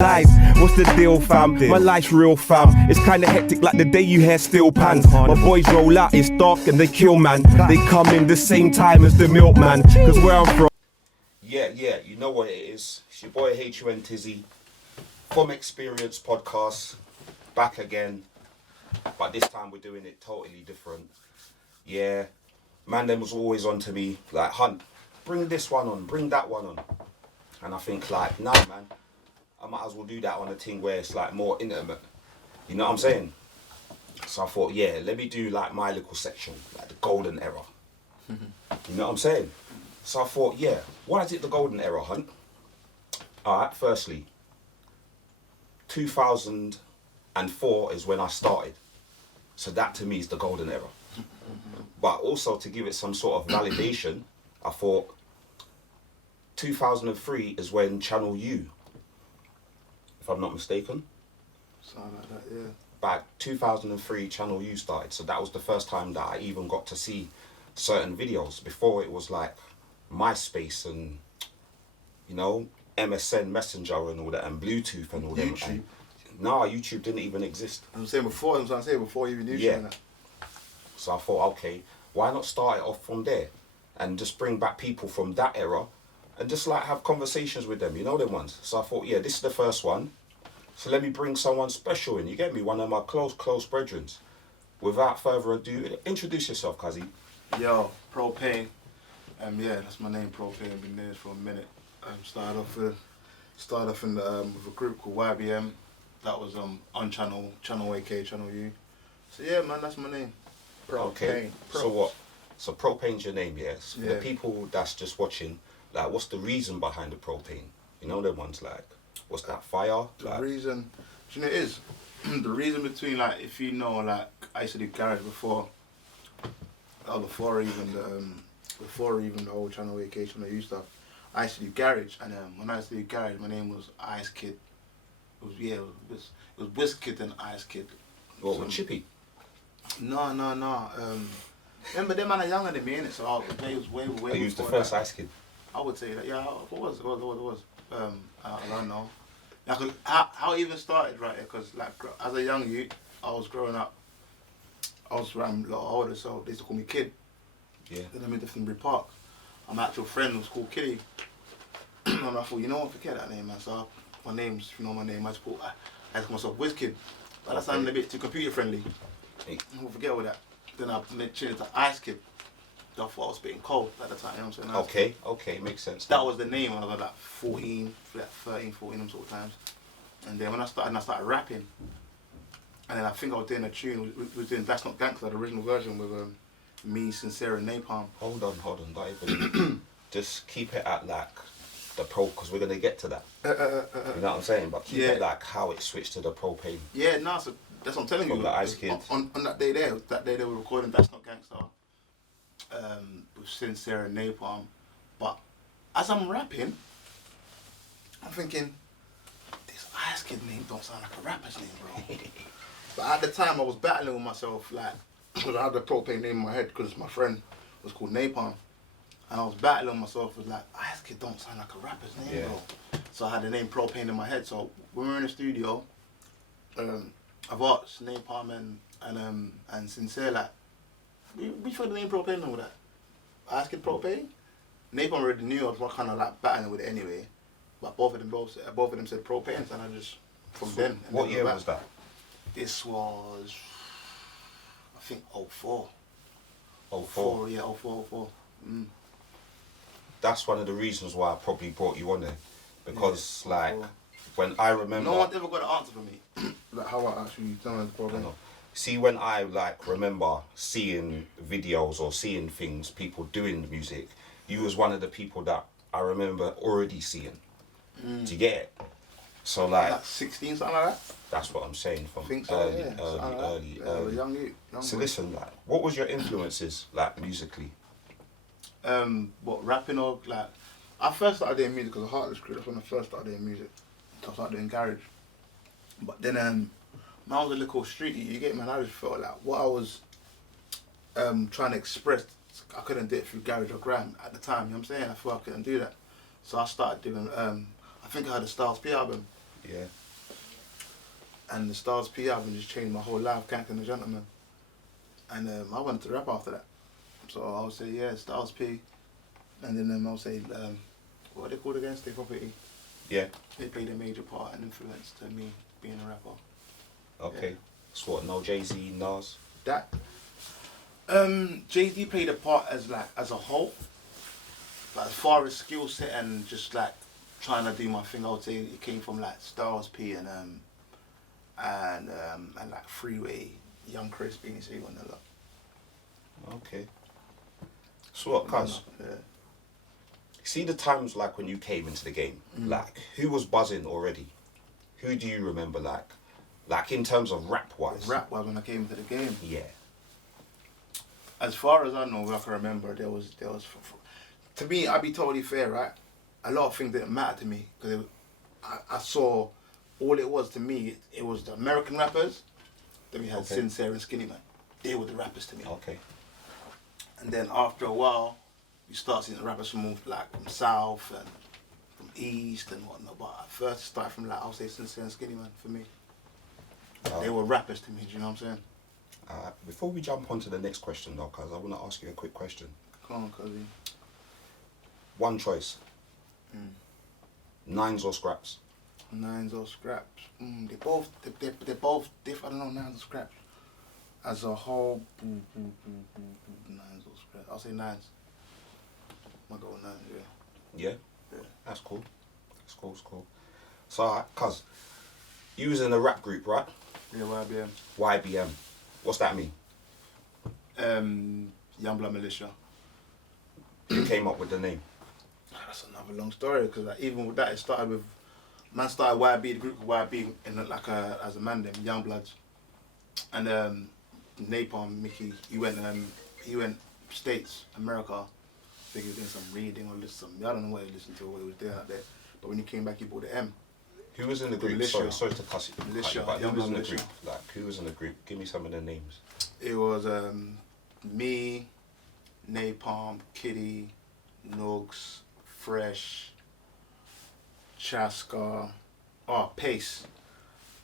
Life, what's the deal, fam? My life's real, fam. It's kinda hectic like the day you hear steel pans. My boys roll out, it's dark and they kill, man. They come in the same time as the milkman. Cause where I'm from. Yeah, you know what it is. It's your boy HUN Tizzy. Frm Exp Podcast. Back again. But this time we're doing it totally different. Yeah. Man, them was always on to me. Like, Hunt, bring this one on, bring that one on. And I think like, nah, man. I might as well do that on a thing where it's like more intimate. You know what I'm saying? So I thought, yeah, let me do like my little section, like the golden era. You know what I'm saying? So I thought, yeah, why is it the golden era, Hunt? Alright, firstly, 2004 is when I started. So that to me is the golden era. But also to give it some sort of validation, I thought 2003 is when Channel U, if I'm not mistaken. Something like that, yeah. Back 2003, Channel U started. So that was the first time that I even got to see certain videos. Before it was like MySpace and, you know, MSN Messenger and all that, and Bluetooth and all that. YouTube. No, YouTube didn't even exist. I'm saying before even YouTube. Yeah. So I thought, okay, why not start it off from there and just bring back people from that era and just like have conversations with them, you know them ones. So I thought, yeah, this is the first one. So let me bring someone special in, you get me? One of my close brethren. Without further ado, introduce yourself, Kazi. Yo, Propane. Yeah, that's my name, Propane. I've been doing this for a minute. Started off in with a group called YBM. That was on channel AK, Channel U. So yeah, man, that's my name. Propane. Okay. So what? So Propane's your name, yes. For Yeah. the people that's just watching, like, what's the reason behind the propane? You know them ones like, what's that, fire? The Like, reason, do you know what it is? The reason between, like, if you know, like, I used to do garage before even the whole Channel AK, Channel U stuff. I used to do garage, and when I used to do garage, my name was Ice Kid. It was Whiz Kid and Ice Kid. what, with Chippy? No. Remember, them man are younger than me, innit? So I was way I used the before first that. Ice Kid. I would say that, yeah, it was. I don't know. Like, how it even started, right? Because, like, as a young youth, I was growing up. I was around a lot older, so they used to call me Kid. Yeah. Then I moved to Finsbury Park. My actual friend was called Kitty. And I thought, you know what, forget that name, man. So my name's, you know my name, I just call myself Whiz Kid. But that sounded a bit too computer friendly. Hey. We'll forget all that. Then I changed it to Ice Kid. I thought I was being cold at the time, you know what I'm saying? Okay, makes sense. That was the name when I was like 14, like 13, 14, them sort of times. And then when I started rapping. And then I think I was doing a tune, we was doing That's Not Gangster, the original version with me, Sincere and Napalm. Hold on, don't even. Just keep it at like the pro, because we're gonna get to that. You know what I'm saying? But keep it like how it switched to the propane. Yeah, no, so that's what I'm telling From you. the Ice Kid. On that day they were recording That's Not Gangster with Sincere and Napalm. But as I'm rapping, I'm thinking, this Ice Kid name don't sound like a rapper's name, bro. But at the time I was battling with myself, like, because I had the Propane name in my head because my friend was called Napalm. And I was battling with myself with like, Ice Kid don't sound like a rapper's name, bro. So I had the name Propane in my head. So when we were in the studio, I've asked Napalm and Sincere, like, which one the name Propane and all that? Ice Kid Propane? Napalm already knew I was kind of like battling with it anyway. But both of them said Propane, and I just, from So then. what year was that? This was, I think, 04. 04. Yeah, 04. That's one of the reasons why I probably brought you on there. Because like, when I remember... No one's ever got an answer for me. Like how I actually done the problem. See, when I like remember seeing videos or seeing things, people doing music, you was one of the people that I remember already seeing. Do you get it? So like 16, something like that? That's what I'm saying, from I think so, early. young youth. So listen, like, what was your influences like musically? What, rapping or like, I first started doing music because of Heartless Crew. That's when I first started doing music. So I started doing garage. But then when I was a little streety, you get me, man, I just felt like what I was trying to express, I couldn't do it through garage or grime at the time, you know what I'm saying? I thought I couldn't do that. So I started doing, I think I had a Styles P album. Yeah. And the Styles P album just changed my whole life, Gangsta and the Gentleman. And I wanted to rap after that. So I would say, yeah, Styles P. And then I would say, what are they called again? Stay Property. Yeah. They played a major part and influence to me being a rapper. Okay. Yeah. So what, no Jay-Z, Nas? That Jay-Z played a part as a whole. But as far as skill set and just like trying to do my thing, I would say it came from like Styles P and like Freeway, Young Chris being say one a lot. Okay. So what, cuz? Yeah. See the times like when you came into the game, like who was buzzing already? Who do you remember like in terms of rap wise? Rap wise when I came into the game. Yeah. As far as I know, I can remember there was. To me, I'd be totally fair, right? A lot of things didn't matter to me because I saw all it was to me. It was the American rappers. Then we had Sincere and Skinny Man. They were the rappers to me. Okay. And then after a while, you start seeing the rappers from South and from East and whatnot. But I first started from I would say Sincere and Skinny Man for me. They were rappers to me. Do you know what I'm saying? Before we jump on to the next question though, cuz I want to ask you a quick question. Come on, cuzzy. One choice. Nines or scraps? Nines or scraps? They're both different. I don't know, nines or scraps. As a whole, nines or scraps. I'll say nines. I'll go with nines, yeah. Yeah? Yeah. That's cool. That's cool, it's cool. So, cuz, you was in a rap group, right? Yeah, YBM. YBM. What's that mean? Youngblood Militia. Who came up with the name? That's another long story because even with that, it started with YB, the group of YB, in as a man, them Youngbloods, and Napalm Mickey. He went States, America. I think he was doing some reading or some. I don't know what he listened to or what he was doing out there. But when he came back, he bought the M. Who was in the group? Militia. Sorry to cuss you. Militia. But who was in the Militia. group? Like, who was in the group? Give me some of the names. It was me, Napalm, Kitty, Nugs, Fresh, Chaska, Pace,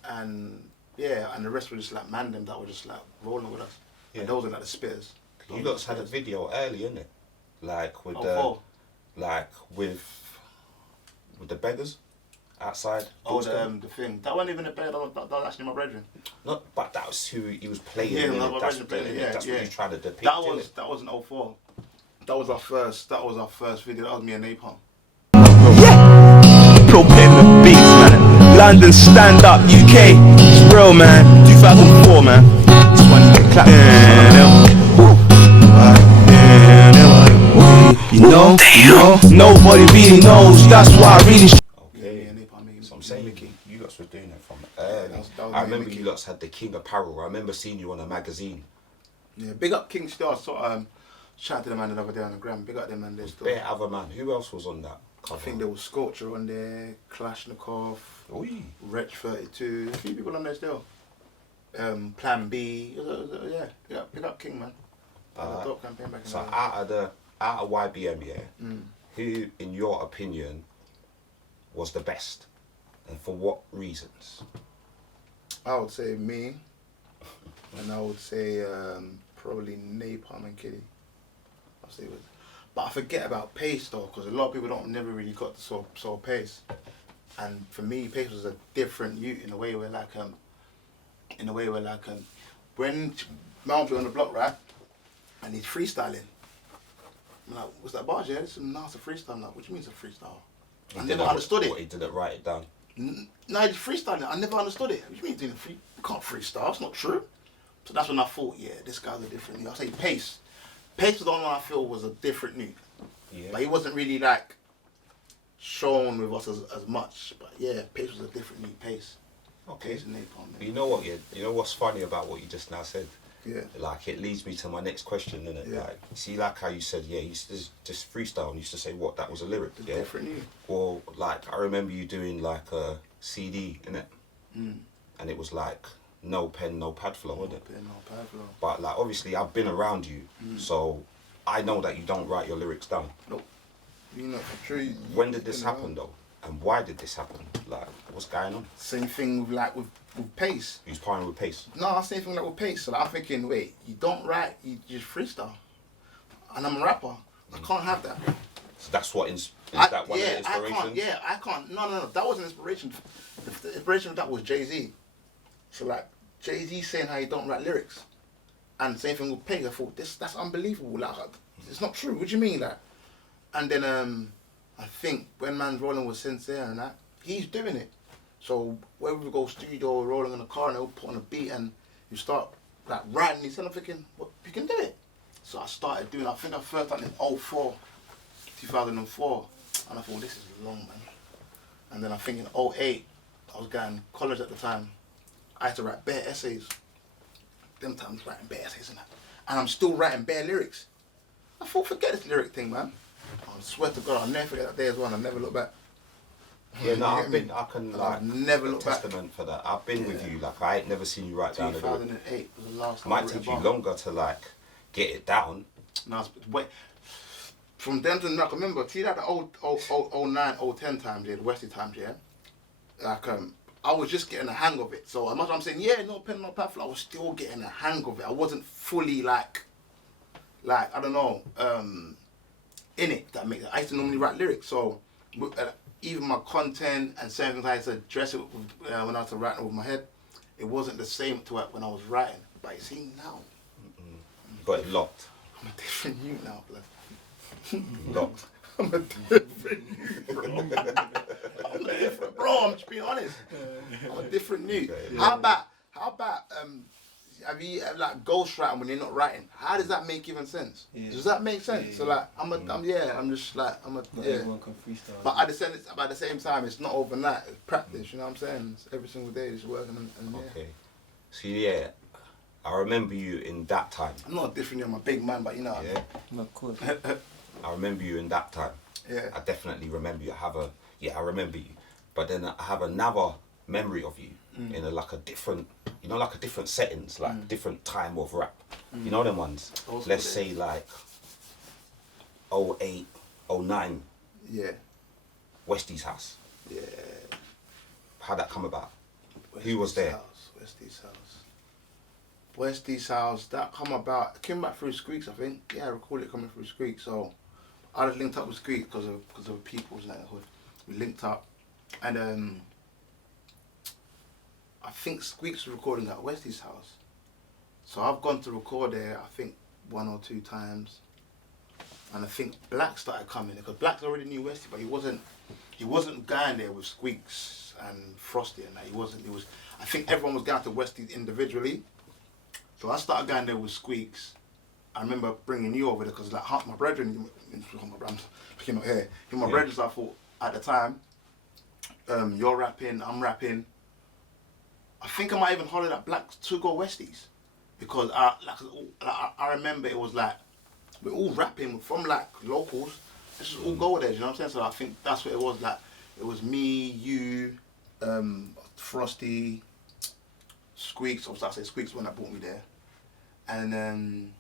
and the rest were just like mandem that were just like rolling with us. Yeah. And those are like the spitters. You guys had a video early, innit? Like with with the beggars outside. The thing. That wasn't even a beggar. That was actually my brethren. No, but that was who he was playing. Yeah, that's what he tried to depict. That was in 04. That was our first video. That was me and Napalm. Yeah! Propane the beats, man. London stand up, UK. It's real, man. 2004, man. This one you can clap. You know, nobody really knows. That's why I really. Okay. So I'm saying, you guys were doing it from early. I remember you guys had the King Apparel. I remember seeing you on a magazine. Yeah, big up King still. I saw shout out to the man the other day on the gram. Big up them man there still. Bare other man. Who else was on that cover? I think there was Sculpture on there, Kalashnikov, Wretch 32, a few people on there still. Plan B, yeah, big up King man. The dope campaign back in so out of YBM, who in your opinion was the best, and for what reasons? I would say me, and I would say probably Napalm and Kitty. I'll say with, but I forget about Pace though, because a lot of people never really got to saw Pace, and for me Pace was a different youth in a way where when Mount on the block, right, and he's freestyling. I'm like, what's that bar, yeah? It's a freestyle. I'm like, what do you mean it's a freestyle? I never understood it. He didn't write it down. No, he's freestyling. I never understood it. What do you mean doing you can't freestyle? It's not true. So that's when I thought, yeah, this guy's a different new. I'll say Pace. Pace was the only one I feel was a different new. Yeah. But he wasn't really like shown with us as much. But yeah, Pace was a different new Pace. Okay. Pace and Napalm. You know what? You know what's funny about what you just now said? Yeah. Like it leads me to my next question, innit? Yeah. Like, see, like how you said, yeah, you used to just freestyle and used to say what that was a lyric, yeah. Different new. Or like I remember you doing like a CD, innit? And it was like no pen, no pad flow, wasn't it? No pen, no pad flow. But like obviously I've been around you, so I know that you don't write your lyrics down. Nope. You know for true. When did this happen though? And why did this happen? Like, what's going on? Same thing with pace. He was partying with pace. No, same thing like with pace. So like, I'm thinking, wait, you don't write, you just freestyle. And I'm a rapper. I can't have that. So that's what that one of the inspirations? I can't. No. That wasn't inspiration. The inspiration of that was Jay-Z. So like, Jay-Z saying how you don't write lyrics. And same thing with pace. I thought, that's unbelievable. Like, it's not true. What do you mean? Like, and then I think when man's rolling with Sincere and that, he's doing it. So wherever we go studio or rolling in the car and they'll put on a beat and you start like writing these, and I'm thinking, well, you can do it. So I started doing, I think I first done in 2004, and I thought, this is long, man. And then I think in 2008, I was going to college at the time, I had to write bare essays. Them times writing bare essays and that. And I'm still writing bare lyrics. I thought, forget this lyric thing, man. I swear to God, I'll never forget that day as well, and I'll never look back. Yeah, no, I can like never look back. Testament for that. I've been with you, like I ain't never seen you write down a lyric. 2008 was the last time. Might take you longer to like get it down. No, wait. From then to now, I remember, see that the old 09, 010 times, yeah, the Westies times, yeah? Like, I was just getting a hang of it. So, as much as I'm saying, yeah, no pen, no pamphlet, I was still getting a hang of it. I wasn't fully, like, I don't know, in it, that makes it. I used to normally write lyrics, so, even my content and certain things I used to address it with, when I was writing with my head, it wasn't the same to it when I was writing. But you see now, But it locked. I'm a different you now, blood. Locked. I'm a different you, bro. I'm a different, bro. I'm just being honest. I'm a different you. Okay. How about have you like ghostwriting when you're not writing? How does that make even sense? Yeah. Does that make sense? Yeah. So like I'm just like Not yeah. everyone can freestyle. But at the same time, it's not overnight. It's practice. You know what I'm saying? It's every single day, just working and yeah. Okay. So yeah, I remember you in that time. I'm not different. I'm a big man, but you know. Yeah. No, of course. I remember you in that time. Yeah. I definitely remember you. I remember you. But then I have another memory of you in a different settings, like different time of rap. You know them ones? Those Let's were say like 08, 09, Yeah. Westies house. Yeah. How'd that come about? Who was there? Westies house. Westies house. That come about. It came back through Squeaks, I think. Yeah, I recall it coming through Squeaks. So I just linked up with Squeaks because of people's neighborhood. We linked up, and I think Squeaks was recording at Westies house. So I've gone to record there. I think 1 or 2 times, and I think Black started coming because Black already knew Westie, but he wasn't going there with Squeaks and Frosty and that. He wasn't. It was. I think everyone was going to Westies individually. So I started going there with Squeaks. I remember bringing you over there because like half my brethren, picking up here, my brethren. I thought at the time, you're rapping, I'm rapping. I think I might even holler at Black to go Westies because I remember it was like we're all rapping from like locals. Let's just all go there. You know what I'm saying? So I think that's what it was like. It was me, you, Frosty, Squeaks. Obviously, I say Squeaks when that brought me there, and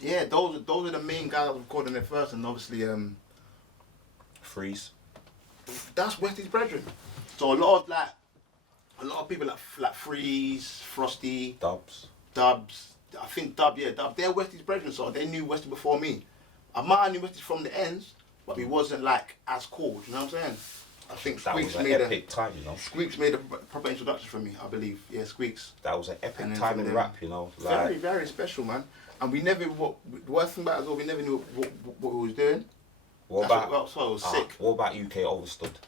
yeah, those are the main guys I was recording there first, and obviously Freeze. that's Westies brethren. So a lot of people like Freeze, Frosty, Dubs. I think Dub, they're Westies brethren, so they knew Westies before me. I might have knew Westies from the ends, but we wasn't like as cool. You know what I'm saying? I think That Squeaks was an made epic time, you know. Squeaks made a proper introduction for me, I believe. Yeah, Squeaks. That was an epic And then time from in then- rap, you know. Very, very special, man. And we never, the worst thing about it is we never knew what we was doing. What That's about so it was sick. What about UK Overstood?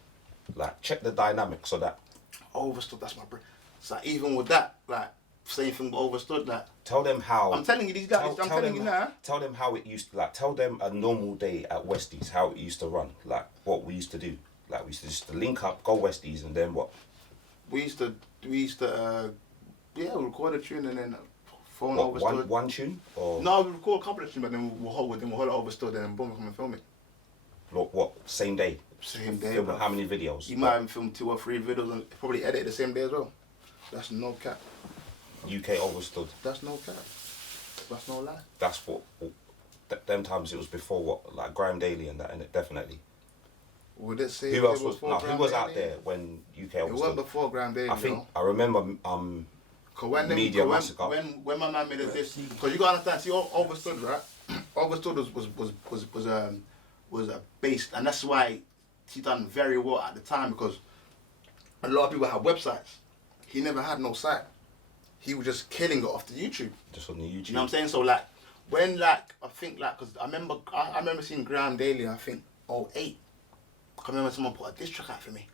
Like, check the dynamics of that. Overstood, that's my brain. So even with that, like, same thing with Overstood, like, Tell them how. I'm telling you, these guys, I'm telling you now. Tell them how it used to, like, tell them a normal day at Westies, how it used to run, like, what we used to do. Like, we used to just link up, go Westies, and then what? We used to, we record a tune and then phone What, Overstood. one tune? Or No, we record a couple of tunes, but then we'll hold it Overstood and then boom, we come and film it. what? Same day? Same day, Film bro. how many videos? You might even film 2 or 3 videos and probably edit it the same day as well. That's no cap. UK Overstood. That's no cap. That's no lie. That's what. Them times it was before what? Like Grime Daily and that, innit? Definitely. Would it say Who else it was? before No, who Graham was out Daly? there when UK It was? wasn't before Graham Daly. I think though. I remember. Media Massacre. When my man made a diss, because you gotta understand, see, Overstood, right? Overstood was a based, and that's why he done very well at the time, because a lot of people have websites. He never had no site. He was just killing it off the YouTube. Just on the YouTube. You know what I'm saying? So like, when like I think like, because I remember seeing Graham Daly. I think 08. I remember someone put a diss track out for me.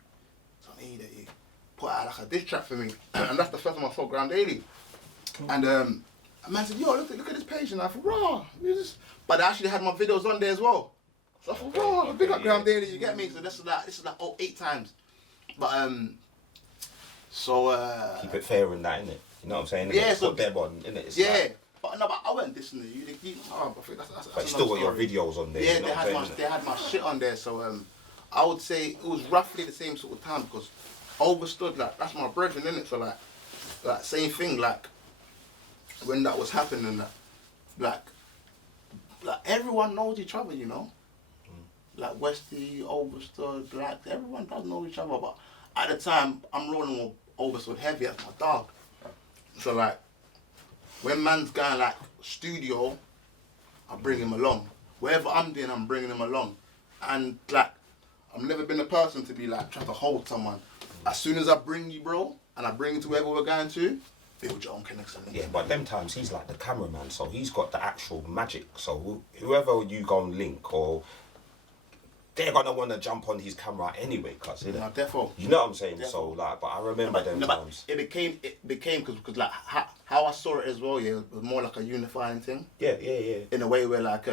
So he put out like a diss track for me, and that's the first time I saw Graham Daly. And a man said, "Yo, look at this page," and I thought, "Raw." But I actually had my videos on there as well. So I thought, "Raw, big up Graham Daly." You get me? So this is like 08 times. But keep it fair in that, innit? You know what I'm saying? Yeah, so put them on, innit? It's yeah. like, But no, but I wasn't listening to you. I think that's but you still got your story. videos on there. Yeah, you know what I'm saying, they had my shit on there. So I would say it was roughly the same sort of time, because Overstood, like, that's my brethren, innit? So like same thing, like when that was happening, like everyone knows each other, you know. Like Westies, Overstood, like everyone does know each other. But at the time, I'm rolling with Overstood heavy as my dog. So like, when man's going like studio, I bring him along. Wherever I'm doing, I'm bringing him along. And like, I've never been a person to be like trying to hold someone. As soon as I bring you, bro, and I bring you to wherever we're going to, build your own connection. Yeah, but them times he's like the cameraman, so he's got the actual magic. So whoever you go and link, or they're gonna want to jump on his camera anyway, cause you know. No, therefore. You know what I'm saying? Therefore. So like, but I remember them but times. it became because like how I saw it as well. Yeah, it was more like a unifying thing. Yeah. In a way where like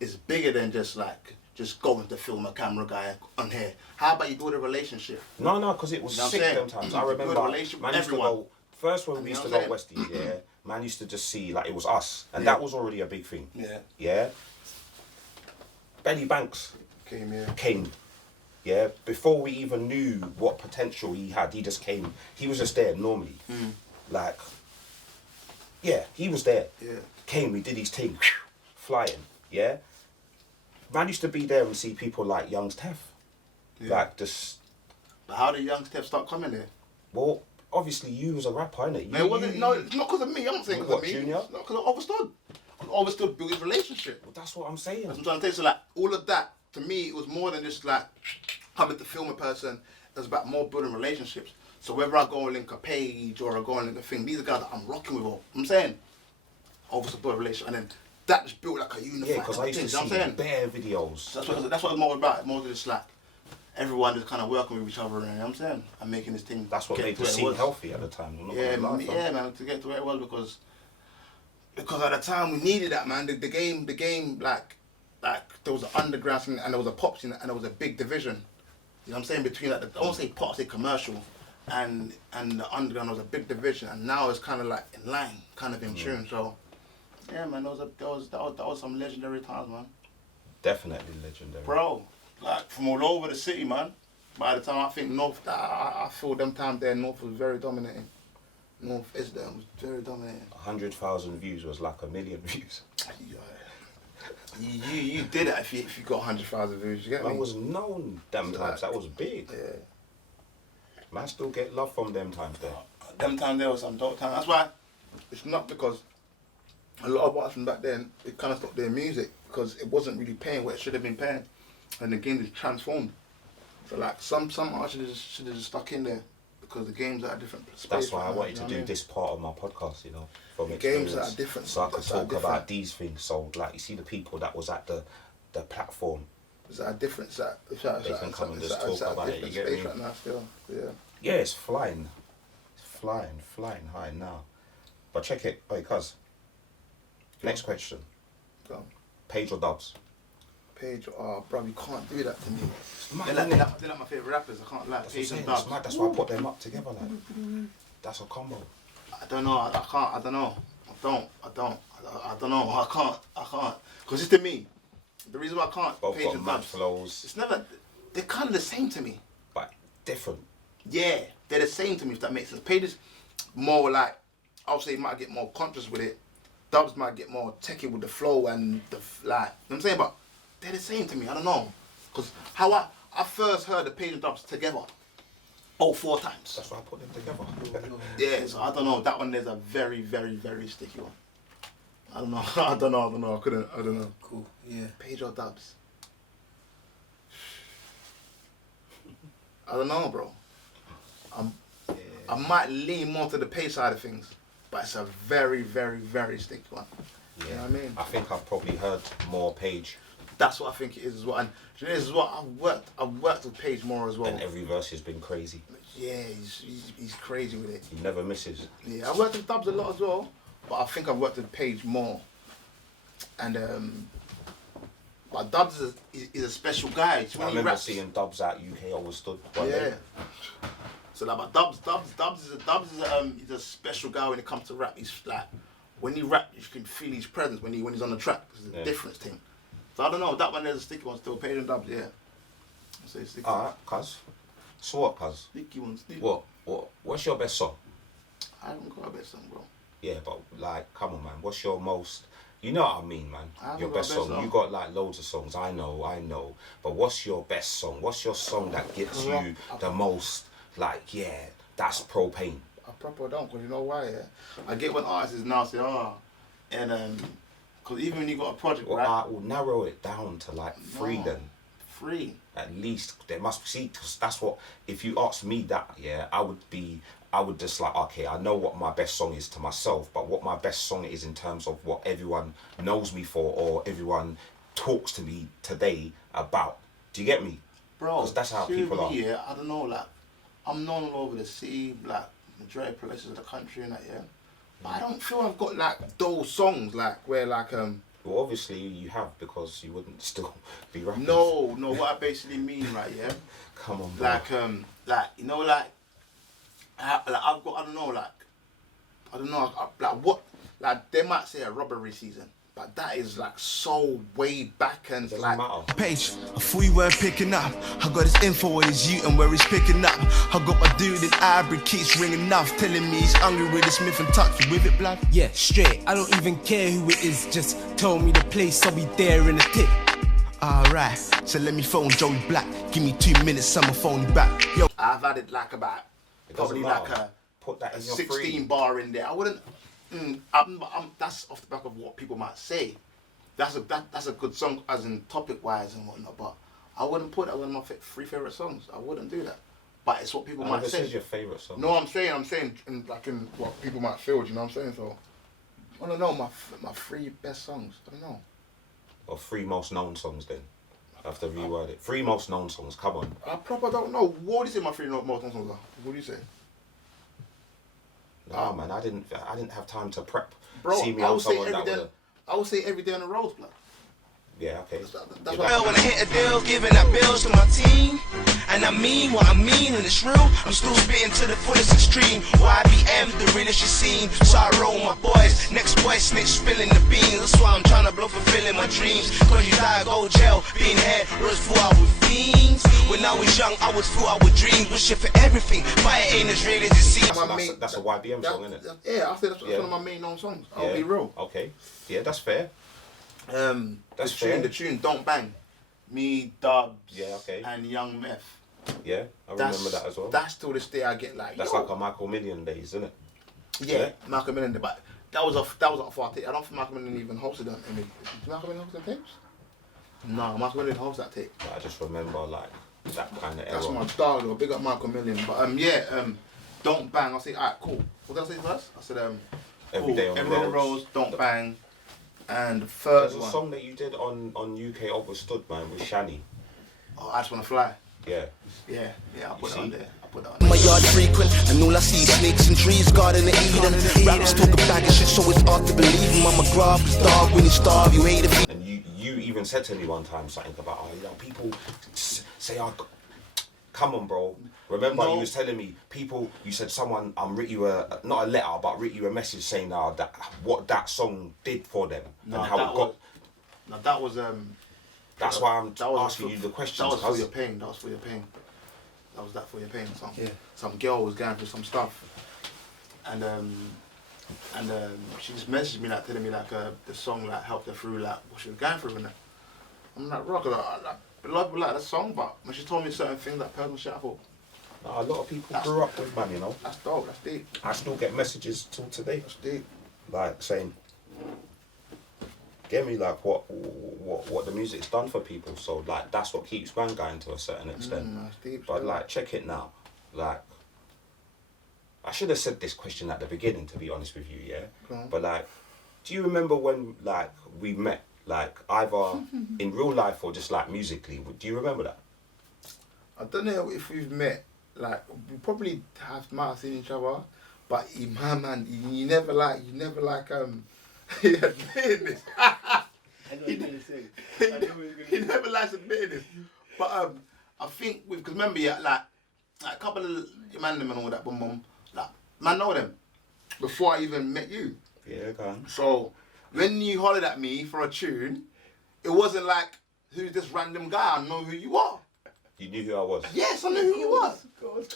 it's bigger than just going to film a camera guy on here. How about you build a relationship? No, because it was You know what sick I'm them saying? times. I You build a remember relationship man with used to everyone. go first when And we you used to know go what Westies. Yeah, man used to just see like it was us, and Yeah. that was already a big thing. Yeah. Yeah. Benny Banks Came. Yeah, before we even knew what potential he had, he just came. He was just there normally. Like, yeah, he was there. Yeah. Came, we did his thing, flying. Yeah. Man used to be there and see people like Young's Tef. Yeah. Like, just. But how did young Steph start coming there? Well, obviously you was a rapper, innit? No, it wasn't. No, it's not because of me. I'm not saying because of What, me. Junior? It's not because of Overstood. Overstood built his relationship. Well, that's what I'm saying. That's what I'm trying to tell you. So like all of that, to me, it was more than just like coming to film a person. It was about more building relationships. So whether I go and link a page or I go and link a thing, these are guys that I'm rocking with. All I'm saying, Overstood built a relationship, and then that just built like a unified. Yeah, because I used to thing, see you know what I'm saying? bare videos. That's what it's more about. More than just like everyone just kind of working with each other, and you know what I'm saying, and making this thing. That's what get made to the where it scene was. healthy at the time. I'm not Yeah, gonna lie, fam. man, to get to where it was because at the time we needed that, man. The game, like there was an underground scene and there was a pop scene and there was a big division. You know what I'm saying? Between like I won't say pop, I say commercial, and the underground was a big division, and now it's kind of like in line, kind of in tune. So yeah, man, that was some legendary times, man. Definitely legendary. Bro, like from all over the city, man. By the time I think North, I feel them time there, North was very dominating. North Islam was very dominating. 100,000 views was like 1 million views. You did it if you got 100,000 views. You get me? That was known them times. That was big. Yeah. Man still get love from them times there. Them times there was some dope time. That's why it's not because a lot of artists from back then it kind of stopped their music because it wasn't really paying what it should have been paying, and the game is transformed. So like some artists should have just stuck in there because the game's at a different space. That's why right I now, wanted you to know do what I mean? this part of my podcast, you know, from The experience. games are different. So I could It's talk different. about these things. So like you see the people that was at the platform. It's at a different side. They can come and just talk about it, you get me? Right now still. Yeah. Yeah, it's flying. It's flying high now. But check it, wait, cuz. Next question. Go on. Page or Dubs? Page, oh, bro, you can't do that to me. mad, They're innit? like my favourite rappers, I can't lie. That's what I'm Page saying. and That's Dubs. mad. That's why I put them up together. Like, that's a combo. I don't know, I can't, I don't know. I don't know, I can't. Because it's to me, the reason why I can't, Both Page got and mad Dubs, flows, it's never, they're kind of the same to me. but different. Yeah, they're the same to me, if that makes sense. Page is more like, I'll say might get more conscious with it. Dubs might get more techie with the flow and the like. You know what I'm saying? But they're the same to me. I don't know, cause how I first heard the Page and Dubs together. 4 times. That's why I put them together. Yeah, so I don't know. That one is a very, very, very sticky one. I don't know. I don't know. I don't know. Cool. Yeah. Page or Dubs? I don't know, bro. I might lean more to the Page side of things, but it's a very, very, very sticky one. Yeah. You know what I mean? I think I've probably heard more Page. That's what I think it is as well. And you know, this is what I've worked with Page more as well. And every verse has been crazy. Yeah, he's crazy with it. He never misses. Yeah, I worked with Dubs a lot as well, but I think I've worked with Page more. And but Dubs is a special guy. I remember seeing Dubs at UK Overstood. Yeah. So like, but Dubs is a special guy when it comes to rap. He's like, when he rap, you can feel his presence when he's on the track. It's a difference thing. So I don't know. That one there's a sticky one still. Page and Dubs, yeah. I'll say sticky. Alright, cuz. So what, cuz? Sticky one, sticky. What's your best song? I haven't got a best song, bro. Yeah, but like, come on, man. What's your most? You know what I mean, man. Your best song. You got like loads of songs. I know. But what's your best song? What's your song that gets you the most? Like, yeah, that's Propane. I proper don't, cause you know why? Yeah, I get when artists now say, and cause even when you got a project, Well, right? I will narrow it down to like 3 then. 3. At least there must be. Cause that's what. If you ask me that, yeah, I would just like, okay, I know what my best song is to myself, but what my best song is in terms of what everyone knows me for or everyone talks to me today about. Do you get me? Bro, because that's how people are. Yeah, I don't know, like, I'm known all over the city, like, majority of places of the country and that, yeah. But I don't feel I've got, like, those songs, like, where, like, Well, obviously you have, because you wouldn't still be rapping. No, what I basically mean, right, yeah? Come on, bro. Like, you know, like I've got, I don't know, what, like, they might say a robbery season. But that is like so way back and Doesn't like matter. Page, I thought you weren't picking up. I got his info on his youth and where he's picking up. I got my dude in Ivory, keeps ringing off, telling me he's hungry with a Smith and touch. You with it, blood? Yeah, straight. I don't even care who it is. Just tell me the place, I'll be there in a tick. Alright, so let me phone Joey Black. Give me 2 minutes, I'ma phone you back. Yo, I've added like about probably like Put that in your 16 free. bar in there. I wouldn't. That's off the back of what people might say. That's a good song as in topic wise and whatnot. But I wouldn't put that one of my 3 favorite songs. I wouldn't do that. But it's what people might say. This is your favorite song. No, I'm saying in what people might feel. Do you know what I'm saying? So I don't know my 3 best songs. I don't know. Or 3 most known songs then. I have to reword it. 3 most known songs. Come on. I proper don't know. What do you say my 3 most known songs are? What do you say? Nah, man, I didn't have time to prep. Bro, See me I on would say someone that every day. would've- I would say every day on the road, blood. Yeah, okay. That's Yeah, what when I hit a deal, giving out bills to my team. And I mean what I mean, and it's real. I'm still spitting to the fullest extreme. YBM, the realest you seen. So I roll my boys. Next boy snitch spilling the beans. That's why I'm trying to blow fulfilling my dreams. Cause you die, go jail. Being head, was full out with fiends. When I was young, I was full out with dreams. Wishing for everything, but it ain't as real as it seems. That's a YBM song, isn't it? Yeah, I think that's one of my main known songs. I'll be real. Okay. Yeah, that's fair. That's fair. The tune Don't Bang. Me, Dubs, Yeah, okay. and Young Meth. Yeah, I remember that as well. That's till this day I get like. That's yo. like a Michael Million days, isn't it? Yeah, Malcolm Million. But that was off our tape. I don't think Malcolm Million even hosted that. Did Malcolm Million host the tapes? No, Malcolm Million host that tape. But I just remember like that kind of era. That's my dog though. Big up Malcolm Million. But Don't Bang. I say alright, cool. What did I say first? I said Every Day on the Every Day Roads. Don't Bang. And the third There's a one. song that you did on UK Overstood, man, with Shani. Oh, I Just Wanna Fly. Yeah. Yeah, I put that see? on there. I put that on My there. yard frequent, and all I see is snakes and trees, garden and Eden. Rappers talk a bag of shit, so it's hard to believe him. I'm a graph, dog, when you starve, you hate it. And you even said to me one time something about, people say, come on, bro. Remember, you was telling me, you said someone writ you not a letter, but writ you a message saying that what that song did for them and how it got. No, that was That's why I'm that was asking for, you the questions. That was for cuz. your pain. That was for your pain. That was that for your pain. Yeah. Some girl was going through some stuff, and she just messaged me telling me the song helped her through what she was going through and that. I'm like, rock, a lot of people like the song, but when she told me certain things, like personal shit, I thought, Nah, a lot of people grew up with man, you know. that's dope, that's deep. I still get messages till today, That's deep. like saying, get me like what the music's done for people. So like that's what keeps man going to a certain extent. That's deep. But still. like, check it now. Like, I should have said this question at the beginning, to be honest with you, yeah. Go on. But like, do you remember when like we met, like either in real life or just like musically? Do you remember that? I don't know if we've met. Like we probably might have seen each other, but my man, you never like he admitted this. I know what you're gonna say. I know what you're gonna He say. never likes admitting this. But I think because remember, yeah, like a couple of man them and all that, boom, like man know them before I even met you. Yeah, go on. So when you hollered at me for a tune, it wasn't like who's this random guy? I know who you are. You knew who I was. Yes, I knew who you was.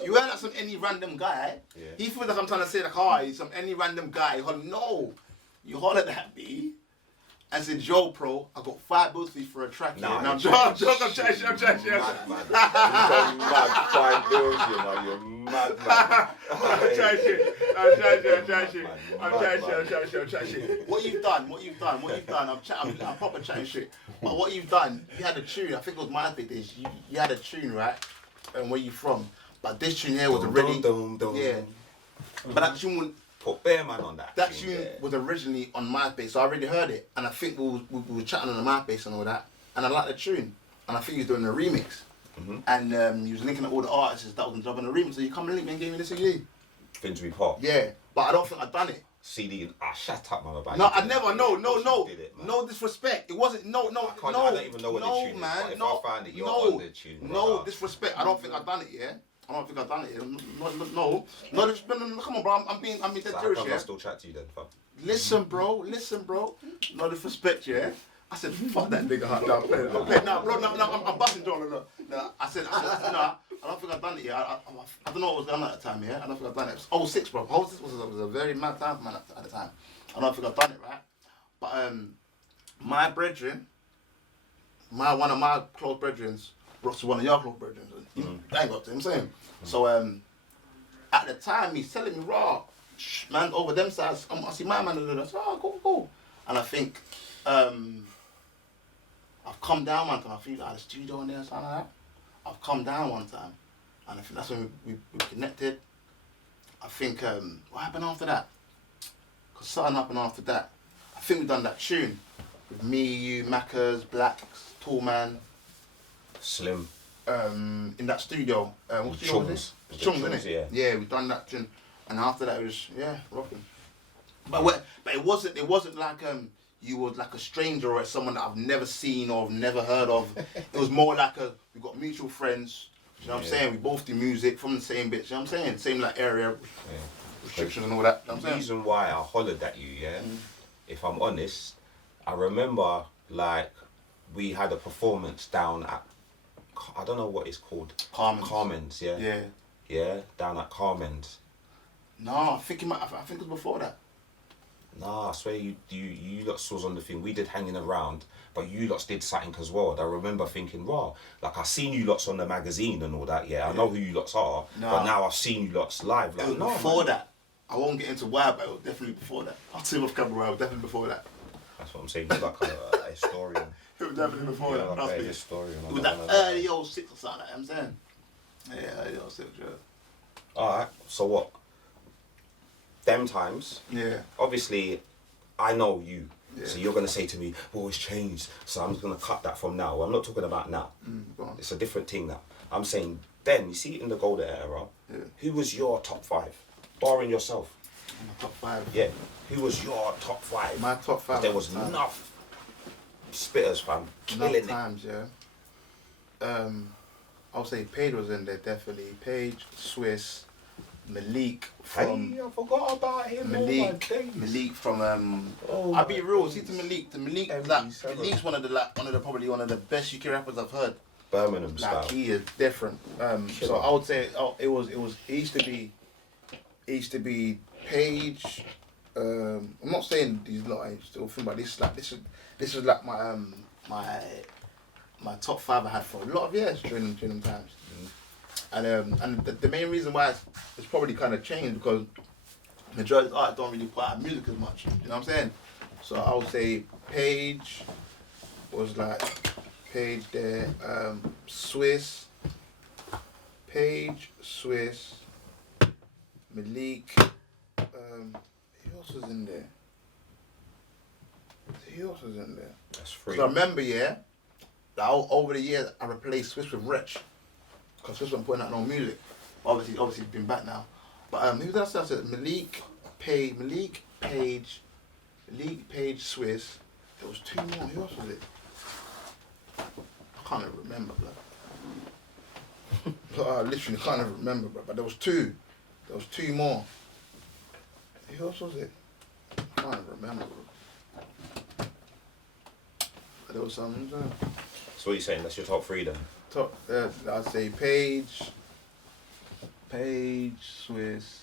You weren't like some any random guy. Yeah. He feels like I'm trying to say like, oh, he's some any random guy. No, you hollered at me and said, "Yo, pro, I got 5 bills for you for a track." Nah, here. Now, you're I'm trying. Mad, man. You're mad 5 bills, you know. You're mad, man. I'm trying shit. What you've done. I'm proper chatting shit. But what you've done, you had a tune. I think it was my big days. You had a tune, right? And where you from? But this tune here was already. Yeah. But that tune wouldn't. Put Bear Man on that. That tune was originally on MySpace, so I already heard it, and I think we were chatting on the MySpace and all that, and I liked the tune, and I think he was doing a remix, and he was linking up all the artists that was dropping a remix. So you come and link me and gave me the CD. Finsbury Park. Yeah, but I don't think I've done it. CD. Shut up, man. About No, it. I never. No, Did it, man. no disrespect. It wasn't. No. I don't even know what the tune is, man. but if No, I find it, you're no, on the tune, no brother. disrespect. I don't think I've done it. Yeah. I don't think I've done it. No. Come on, bro. I'm being dead So how serious. come Yeah. I still chat to you then, fam? Listen, bro. No disrespect, yeah. I said, fuck that nigga. I'm playing. Nah, bro. No. I'm busting John. No. I said, nah. I don't think I've done it. Yeah. I don't know what was going on at the time. Yeah. I don't think I've done it. It was 06, bro. 06 was a very mad time for man at the time. I don't think I've done it, right? But my brethren, one of my close brethren, brought to one of your close brethren. I got to him saying. So at the time he's telling me, raw, man, over them sides, I see my man and I said, oh, cool. And I think I've come down one time. I think I had a studio in there or something like that. I've come down one time, and I think that's when we connected. I think what happened after that? Cause something happened after that. I think we done that tune with me, you, Maccas, Blacks, Tall Man. Slim. In that studio. What studio was it? Chungs, Chungs, innit? yeah. Yeah, we done that tune, and after that it was rocking. But it wasn't like you was like a stranger or someone that I've never seen or never heard of. It was more like we got mutual friends. You know what I'm saying? We both do music from the same bit. You know what I'm saying? Same like area restrictions and all that. You know what I'm The saying? reason why I hollered at you, if I'm honest, I remember like we had a performance down at, I don't know what it's called. Carmen's, yeah. Yeah, down at Carmen's. No, I think it was before that. Nah, I swear you lot was on the thing. We did hanging around, but you lots did something as well. And I remember thinking, wow, like I seen you lots on the magazine and all that. Yeah, I know who you lots are, but now I've seen you lots live. Like, It was before that. I won't get into why, but it was definitely before that. I'll tell you off camera, it was definitely before that. That's what I'm saying. You're like a historian. It was definitely before that. Like Trust a me. historian. It was that early 06 or something, I'm saying. Yeah, early 06, yeah. Alright, so what? Them times, Yeah. obviously, I know you. Yeah. So you're going to say to me, oh, it's changed. So I'm just going to cut that from now. I'm not talking about now. Go on. It's a different thing now. I'm saying then, you see in the golden era, who was your top 5? Barring yourself. My top 5. Yeah. Who was your top 5? My top 5. There was enough spitters, fam. Killing Enough it. times, yeah. I'll say Paige was in there, definitely. Paige, Swiss, Malik from... Hey, I forgot about him. Malik from I'll be real, see to Malik, Malik's one of the best UK rappers I've heard. Birmingham style. Like he is different. So I would say it used to be Paige. I'm not saying these lot I still think, but this is like my my top 5 I had for a lot of years during them times. And the main reason why it's probably kind of changed because majority of artists don't really put out music as much. You know what I'm saying? So I would say Paige was like Paige there, Swiss, Paige, Swiss, Malik. Who else was in there? Who else was in there? That's free. Because I remember, like, over the years, I replaced Swiss with Wretch. Because Swiss wasn't putting out no music. Obviously, he's been back now. But who else I said? Malik, Paige, Swiss. There was 2 more. Who else was it? I can't even remember, bro. I literally can't even remember, bro. But there was 2. There was 2 more. Who else was it? I can't even remember, bro. But there was some. So what are you saying? That's your top 3 then? Top, I'd say Paige, Swiss,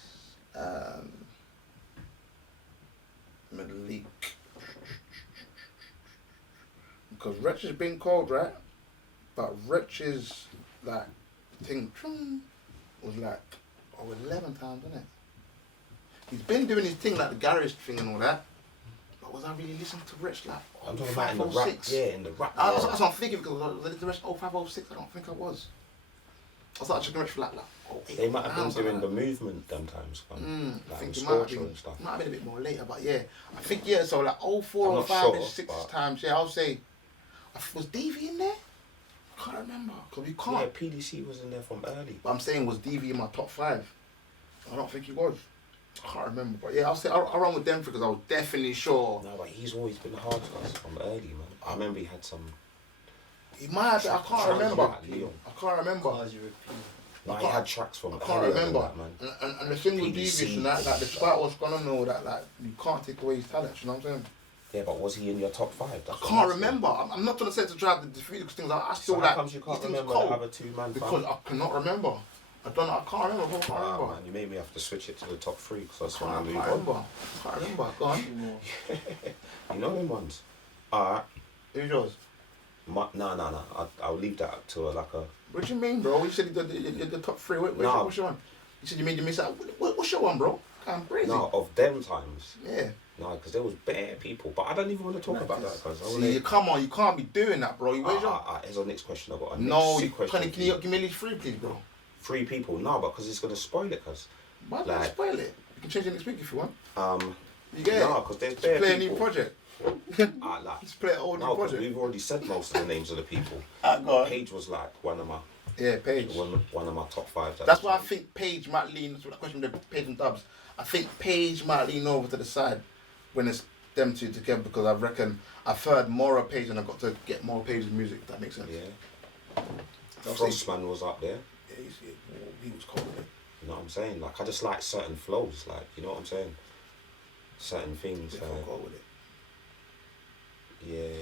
Malik. Because Wretch has been cold, right? But Wretch's like thing was like 11 times, isn't it? He's been doing his thing like the garage thing and all that. But was I really listening to Wretch like I'm talking about in the rap. Yeah, in the rap. That's what I'm thinking because was the rest 0506? I don't think I was. I started checking Wretch for like they might have been doing the movement them times. I think the it might have Scorcher been, and stuff. might have been a bit more later, but yeah. I think, yeah, so like 04 I'm or not 05 sure, and 6 but- times, yeah, I'll say, was DV in there? I can't remember, because we can't. Yeah, PDC was in there from early. But I'm saying, was DV in my top 5? I don't think he was. I can't remember, but yeah, I'll say, I'll run with them because I was definitely sure. No, but he's always been hard to us from early, man. I remember he had some... He might have been, I can't remember. Like Leon. I can't remember. No, he had tracks from I can't earlier than remember. that, man. And the thing with PDC. DV and that, like, despite what's going on and all that, like, you can't take away his talent, you know what I'm saying? Yeah, but was he in your top 5? I That's what can't I'm saying. remember. I'm not trying to say to drive the defeat things. I still So like. how comes you can't these things remember cold the other 2 man? because I cannot remember. I can't remember. I can't remember. Man, you made me have to switch it to the top 3 because I just I want to can't move remember. on. I can't remember. Go on. You know them ones? Alright. Who's yours? No. I'll leave that up to like a... What do you mean, bro? You said you did the top 3. No. What's your one? You said you made you miss out. What's your one, bro? I'm crazy. No, of them times. Yeah. No, because there was bare people. But I don't even want to talk about that. Cause See, come on, you can't be doing that, bro. Where's your... Here's our next question. I've got a No, next question. can you give me at least 3, please, bro? 3 people? No, because it's going to spoil it. Cause Why don't you spoil it? You can change it next week if you want. You get it? No, because there's bare Play a people. new project. Just play an old new no, because project. we've already said most of the names of the people. Go on. Paige was like one of my Paige. one of my top 5. That's why I think Paige might lean. That's what the question with Paige and Dubs. I think Paige might lean over to the side when it's them two together because I reckon I've heard more of Paige and I've got to get more of Paige's music. If that makes sense. Yeah. Frostman was up there. Yeah, he was cold with it. You know what I'm saying? Like I just like certain flows. Like you know what I'm saying? Certain things. Yeah, Like, cold with it. yeah.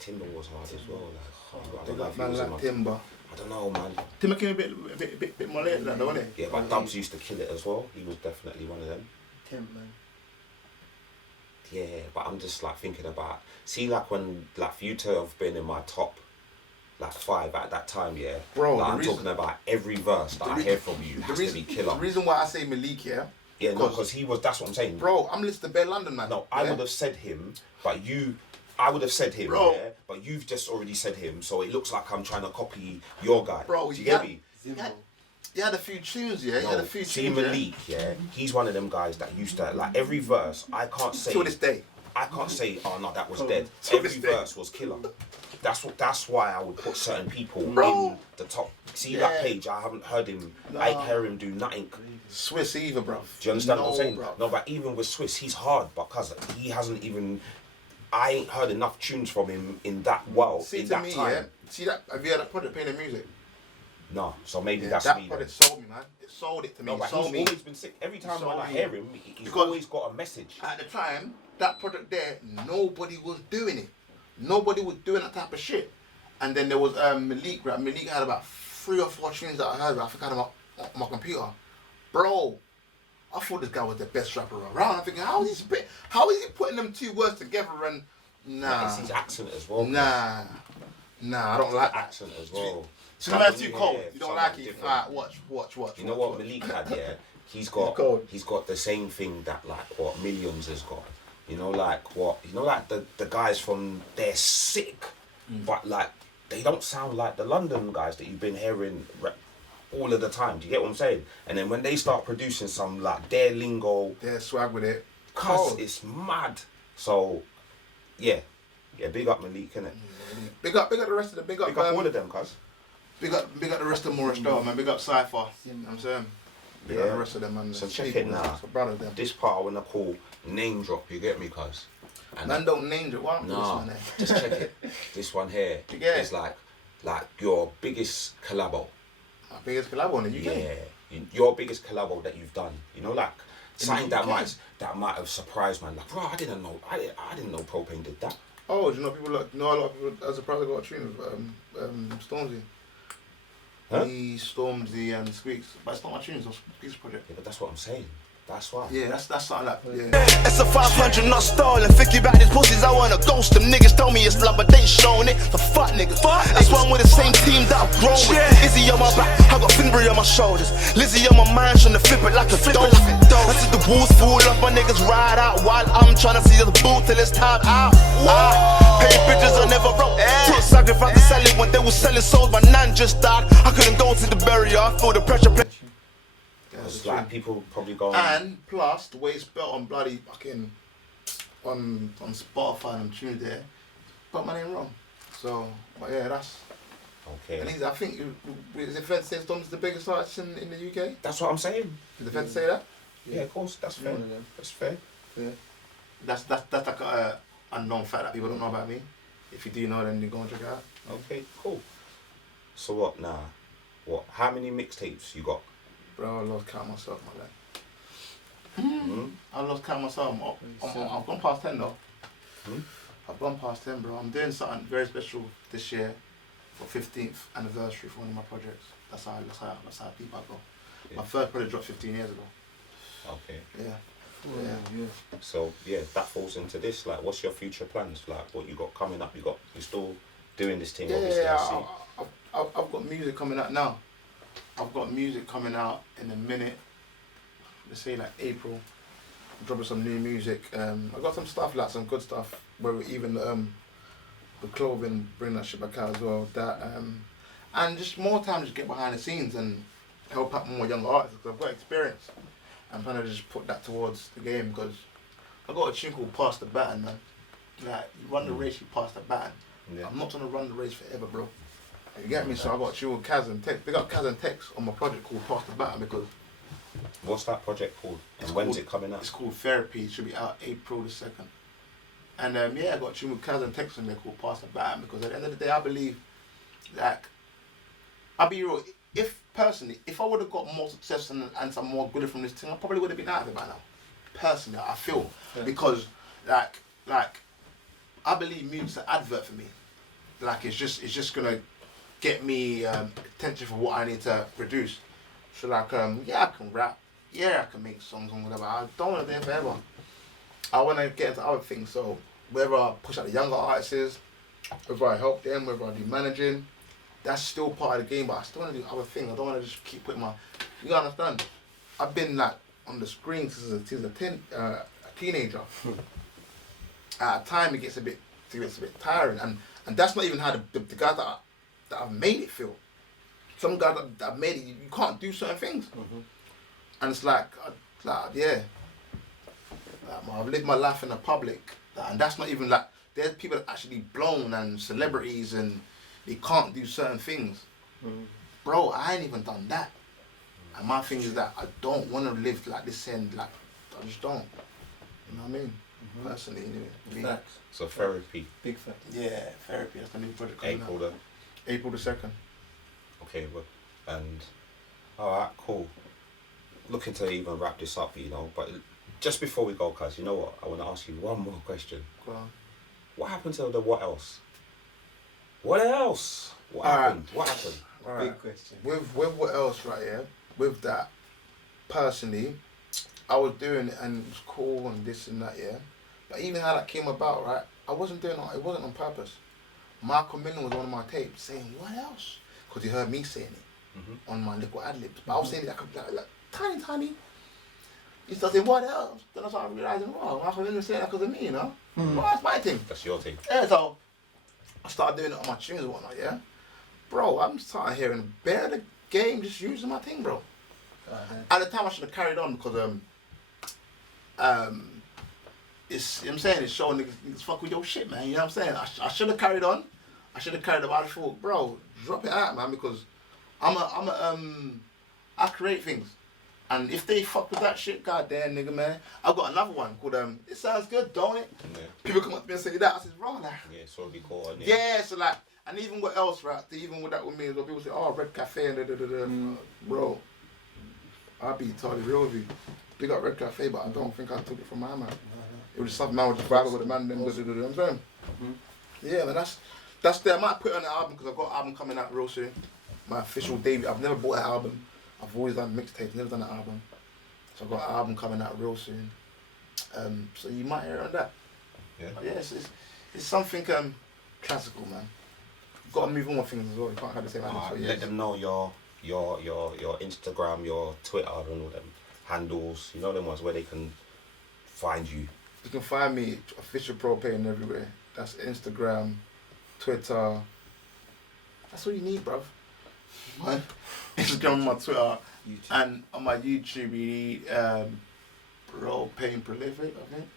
Timber was hard as well. Like, I don't know if he Man was in like my- Timber. I don't know, man. Timber came a bit more later than that, though, wasn't it? Yeah, but Dubs used to kill it as well. He was definitely one of them. Man. Yeah, but I'm just like thinking about, see, like when, like for you to have been in my top, like 5 at that time, yeah. Bro, like, the I'm reason- talking about every verse that I hear from you has to be killer. The reason why I say Malik, yeah. Yeah, no, because he was. That's what I'm saying. Bro, I'm listening to Bare London, man. No, I Yeah? would have said him, but I would have said him, Bro. yeah. But you've just already said him, so it looks like I'm trying to copy your guy. Bro, do you get me? He had a few tunes, yeah. He had a few see tunes. Malik, yeah. He's one of them guys that used to like every verse. I can't say To this day. I can't say, oh no, that was dead. To Every this day. verse was killer. That's why I would put certain people Bro. in the top. See Yeah. that Page? I haven't heard him. I ain't hear him do nothing. Swiss either, bro. Do you understand what I'm saying? Bro. No, but even with Swiss, he's hard because he hasn't even. I ain't heard enough tunes from him in that world. See, in to that me, time. yeah. See that? Have you heard that project playing the music? No, so maybe Yeah, that's that me. Then. project sold me, man. It sold it to me. No, It but sold he's me. always been sick. Every time when I Sold hear me. him, he's Because- always got a message. At the time, that project there, nobody was doing it. Nobody was doing that type of shit. And then there was Malik, right? Malik had about 3 or 4 tunes that I heard. I think I had them on my computer. Bro, I thought this guy was the best rapper around. I'm thinking, how is he putting them 2 words together and Nah. It's his accent as well. Nah, I don't like that. Accent as well. So the man's too cold. You don't like it. Different. Alright, watch. You know what Malik had, yeah? He's got the same thing that like what Millions has got. You know, like the guys from they're sick, but like they don't sound like the London guys that you've been hearing all of the time. Do you get what I'm saying? And then when they start producing some like their lingo, their swag with it, cause it's mad. So yeah, big up Malik, innit? Big up the rest of the big up all of them, cuz. Big up the rest of Moorish Star, man. Big up Cypher. You know what I'm saying? Big up the rest of them, man. So check it now. Brother them. This part I wanna call name drop. You get me, cuz? Man, don't name drop. What nah, this one just check it. This one here is like your biggest collabo. My biggest collabo in the UK. Yeah, your biggest collabo that you've done. You know, like something that might have surprised man. Like, bro, I didn't know Propane did that. Oh, do you know people a lot of people are surprised I got a tune with Stormzy. Huh? He stormed the Squeaks, but it's not my tune, it's a Squeaks project. Yeah, but that's what I'm saying. That's why. Yeah, that's something like It's a 500 not stolen. Thinking about these pussies, I wanna ghost them. Niggas tell me it's love, but they ain't showing it. The fuck niggas. That's one with the same team that I've grown with. Izzy on my back, I got Finbury on my shoulders. Lizzie on my mind, trying to flip it like a dolphin. I see the walls full of my niggas ride out while I'm trying to see the boot till it's time out. Paying bitches I never wrote. Took sacrifice to sell it when they was selling souls. My nan just died. I couldn't go to the burial. I feel the pressure. It's like people probably going. And plus the way it's built on bloody fucking on Spotify and tuned there, but my name wrong. So, but yeah, that's okay. And I think is it fair to say Stormzy's the biggest artist in the UK? That's what I'm saying. Is it fair to say that? Yeah, of course. That's fair. That's fair. Yeah. That's like a unknown fact that people don't know about me. If you do know, then you go and check it out. Okay, cool. So what now? What? How many mixtapes you got? Bro, I lost count myself, my lad. I lost count myself. I've gone past 10 though. I've gone past 10, bro. I'm doing something very special this year for 15th anniversary for one of my projects. That's how deep I go. Yeah. My first project dropped 15 years ago. Okay. Yeah. So yeah, that falls into this. Like, what's your future plans? Like, what you got coming up? You're still doing this thing, obviously. I see. I've got music coming out now. I've got music coming out in a minute. Let's say like April. I'm dropping some new music. I got some stuff, like some good stuff. Where even the clothing, bring that shit back out as well. That and just more time, just get behind the scenes and help out more younger artists because I've got experience. I'm trying to just put that towards the game because I got a tune called Pass the Baton, man. Like you run the race, you pass the baton. Yeah. I'm not trying to run the race forever, bro. You get me? So I got a tune with Kaz and Tex. Big up Kaz and Tex on my project called Pass the Baton because. What's that project called? And when's it coming out? It's called Therapy. It should be out April the 2nd. And yeah, I got a tune with Kaz and Tex on there called Pass the Baton because at the end of the day, I believe, like, I'll be real. If I would have got more success and some more good from this thing, I probably would have been out of it by now. Personally, I feel because like I believe music's an advert for me. Like it's just gonna get me attention for what I need to produce. So like yeah, I can rap, yeah, I can make songs and whatever. I don't want to do it forever. I want to get into other things. So whether I push out the younger artists, whether I help them, whether I do managing, that's still part of the game. But I still want to do other things. I don't want to just keep putting my. You understand? I've been like on the screen since a teenager. At a time, it gets a bit tiring, and that's not even how the guys that I've made it feel. Some guys that have made it, you can't do certain things, and it's like yeah. I've lived my life in the public, and that's not even like there's people that actually blown and celebrities and they can't do certain things. Bro, I ain't even done that. And my thing is that I don't want to live like this and like I just don't. You know what I mean? Personally, anyway. Facts. So Therapy. Big fact. Yeah, Therapy. That's the new project coming out. April the 2nd. Okay, well, and alright, cool. Looking to even wrap this up, you know, but just before we go, cuz, you know what? I want to ask you one more question. Go on. What happened to the what else? What else? What happened? What happened? Right. Big question. With what else, right here? With that, personally, I was doing it and it was cool and this and that, yeah. But even how that came about, right? I wasn't doing it. It wasn't on purpose. Michael Millen was on my tape saying, what else? Because he heard me saying it on my little ad-libs. But I was saying it like tiny. He started saying, what else? Then I started realising, wow, Michael Millen was saying that because of me, you know? Well, that's my thing. That's your thing. Yeah, so I started doing it on my tunes and whatnot, yeah? Bro, I'm starting hearing better the game just using my thing, bro. At the time, I should have carried on because, it's, you know what I'm saying, it's showing niggas fuck with your shit, man, you know what I'm saying? I should have carried on. I should have carried on. I just thought, bro, drop it out, man, because I create things. And if they fuck with that shit, goddamn nigga, man. I've got another one called, it sounds good, don't it? Yeah. People come up to me and say that. I said, wrong, like. Yeah, so it'll be cool. Yeah, so like, and even what else, right? Even with that with me as well, people say, oh, Red Cafe and da-da-da-da. Bro, I'll be totally real with you. Big up Red Cafe, but I don't think I took it from my man. It was just something man was just vibing with the man, them, da-da-da-da. You know what I'm saying? Yeah, man, that's there. I might put it on the album because I've got an album coming out real soon. My official debut. I've never bought an album. I've always done mixtapes, never done an album. So I've got an album coming out real soon. So you might hear it on that. Yeah. But yeah, it's something classical, man. Got to move on with things as well. You can't have the same habits for years. Let them know your Instagram, your Twitter, and all them handles. You know them ones where they can find you. You can find me official Propane everywhere. That's Instagram, Twitter. That's all you need, bruv. Man. Instagram and my Twitter. YouTube. And on my YouTube you need Propane Prolific, I think.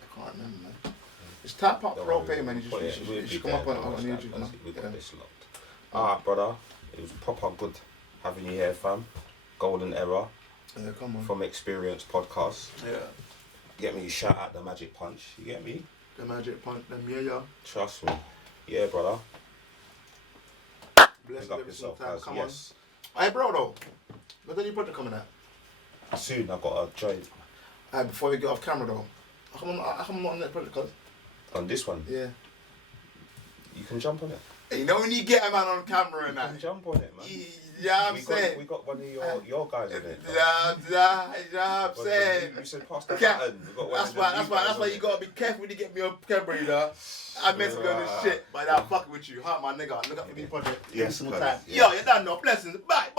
I can't remember, man. Just tap up Propane, man. You should come up on YouTube. We got this locked. Alright, brother. It was proper good having you here, fam. Golden era. Yeah, come on. From Experience Podcast. Yeah. Get me, you shout out the Magic Punch. You get me? The Magic Punch, yeah. Trust me. Yeah, brother. Bless up yourself, guys. Come yes. on. Hey, bro, though. When's the new project coming out? Soon, I've got a joint. Before we get off camera, though. How come I'm not on that project, cuz? On this one? Yeah. You can jump on it. Hey, you know when you get a man on camera and that? You can jump on it, man. Yeah, I'm saying. We got one of your guys on it. Yeah, I'm saying. You said pass the button. That's why you gotta be careful when you get me on camera, you know. I meant to be on this shit, but I'm fucking with you. Huh, my nigga. Look up for me project. Yes, time. Yo, you're done now. Blessings. Bye.